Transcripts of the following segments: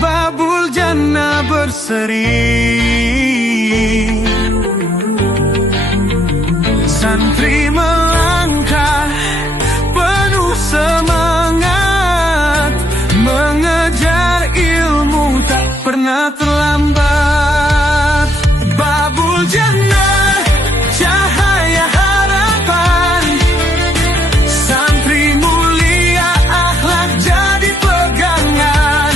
babul jannah berseri. Santri melangkah penuh semangat, mengejar ilmu tak pernah terlambat. Babul jannah, cahaya harapan. Santri mulia, akhlak jadi pegangan.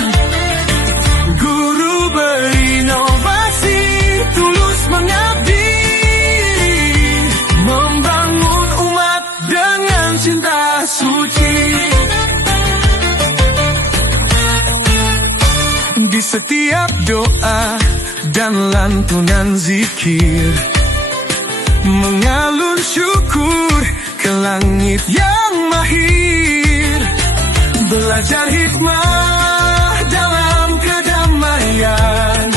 Guru berinovasi, tulus mengabdi, membangun umat dengan cinta suci. Di setiap doa dan lantunan zikir, mengalun syukur ke langit yang mahir. Belajar hikmah dalam kedamaian,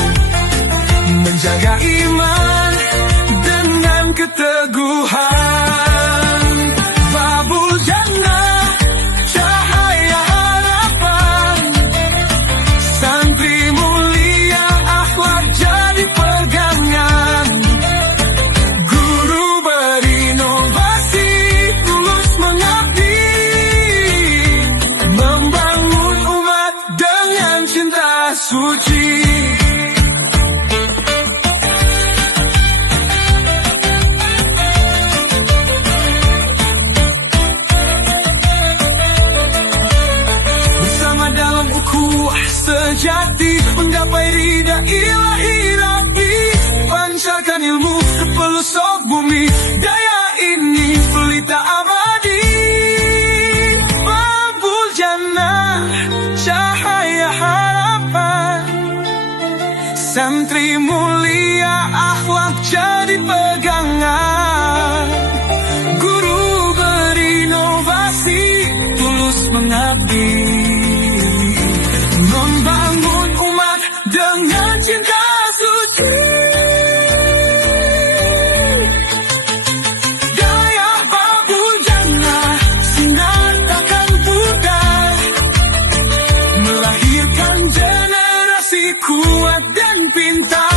menjaga iman dengan keteguhan. Babul jannah, cahaya harapan. Santri mulia, akhlak jadi pegangan. Guru berinovasi, tulus mengabdi, membangun umat dengan cinta suci. Sejati menggapai ridha ilahi Rabbi, pancarkan ilmu sepelusuk bumi. Daya ini pelita abadi. Babul jannah, cahaya harapan. Santri mulia, akhlak jadi pegangan. Guru berinovasi, tulus mengabdi, membangun umat dengan cinta suci. Gaya babul jannah, sinar takkan pudar, melahirkan generasi kuat dan pintar.